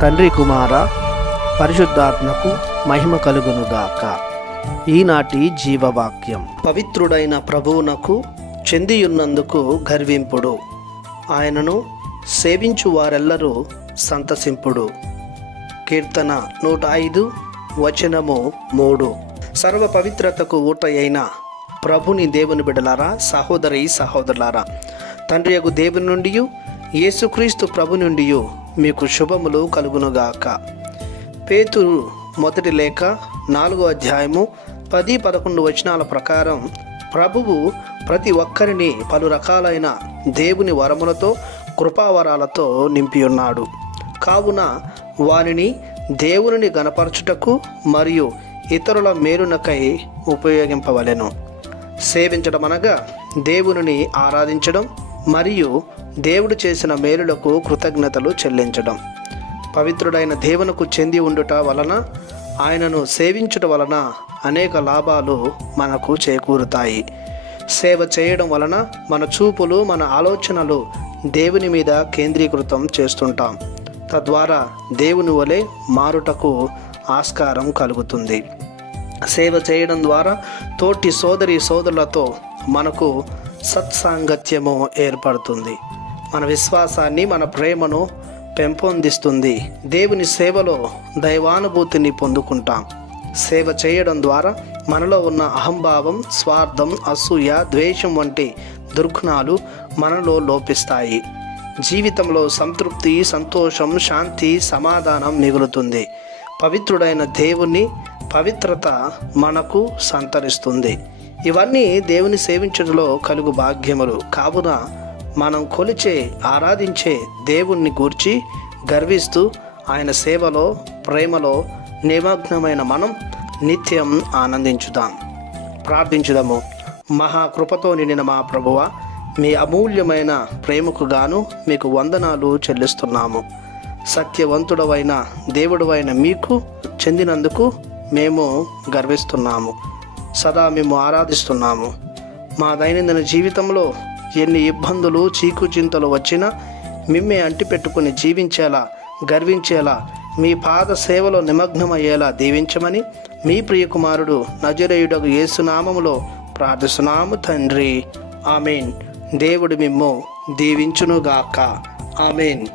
తండ్రి కుమార పరిశుద్ధాత్మకు మహిమ కలుగునుగాక. ఈనాటి జీవవాక్యం. పవిత్రుడైన ప్రభువునకు చెందియున్నందుకు గర్వింపుడు, ఆయనను సేవించు వారెల్లరూ సంతసింపుడు. కీర్తన 105 వచనము 3. సర్వ పవిత్రతకు ఊట అయిన ప్రభుని దేవుని బిడ్డలారా, సహోదరి సహోదరులారా, తండ్రియగు దేవుని నుండి యేసుక్రీస్తు ప్రభు నుండి మీకు శుభములు కలుగునుగాక. పేతురు మొదటి లేఖ 4వ అధ్యాయము 10-11 వచనాల ప్రకారం ప్రభువు ప్రతి ఒక్కరిని పలు రకాలైన దేవుని వరములతో కృపావరాలతో నింపి ఉన్నాడు. కావున వారిని దేవుని గణపరచుటకు మరియు ఇతరుల మేలునకై ఉపయోగింపవలెను. సేవించడం అనగా దేవునిని ఆరాధించడం మరియు దేవుడు చేసిన మేలులకు కృతజ్ఞతలు చెల్లించడం. పవిత్రుడైన దేవునికి చెంది ఉండుట వలన, ఆయనను సేవించుట వలన అనేక లాభాలు మనకు చేకూరుతాయి. సేవ చేయడం వలన మన చూపులు, మన ఆలోచనలు దేవుని మీద కేంద్రీకృతం చేస్తుంటాం. తద్వారా దేవుని వలె మారుటకు ఆస్కారం కలుగుతుంది. సేవ చేయడం ద్వారా తోటి సోదరి సోదరులతో మనకు సత్సాంగత్యము ఏర్పడుతుంది. మన విశ్వాసాన్ని, మన ప్రేమను పెంపొందిస్తుంది. దేవుని సేవలో దైవానుభూతిని పొందుకుంటాం. సేవ చేయడం ద్వారా మనలో ఉన్న అహంభావం, స్వార్థం, అసూయ, ద్వేషం వంటి దుర్గుణాలు మనలో లోపిస్తాయి. జీవితంలో సంతృప్తి, సంతోషం, శాంతి, సమాధానం మిగులుతుంది. పవిత్రుడైన దేవుని పవిత్రత మనకు సంతరిస్తుంది. ఇవన్నీ దేవుని సేవించడంలో కలుగు భాగ్యములు. కావున మనం కొలిచే, ఆరాధించే దేవుణ్ణి గూర్చి గర్విస్తూ ఆయన సేవలో, ప్రేమలో నిమగ్నమైన మనం నిత్యం ఆనందించుదాం. ప్రార్థించుదాము. మహాకృపతో నిండిన మా ప్రభువ, మీ అమూల్యమైన ప్రేమకు గాను మీకు వందనాలు చెల్లిస్తున్నాము. సత్యవంతుడవైన దేవుడవైన మీకు చెందినందుకు మేము గర్విస్తున్నాము. సదా మేము ఆరాధిస్తున్నాము. మా దైనందిన జీవితంలో ఎన్ని ఇబ్బందులు, చీకుచింతలు వచ్చినా మిమ్మే అంటిపెట్టుకుని జీవించేలా, గర్వించేలా, మీ పాద సేవలో నిమగ్నమయ్యేలా దీవించమని మీ ప్రియకుమారుడు నజరేయుడగు యేసునామములో ప్రార్థిస్తున్నాము తండ్రి. ఆమేన్. దేవుడు మిమ్ము దీవించునుగాక. ఆమేన్.